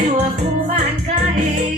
อยู่กับครูบ้านใกล้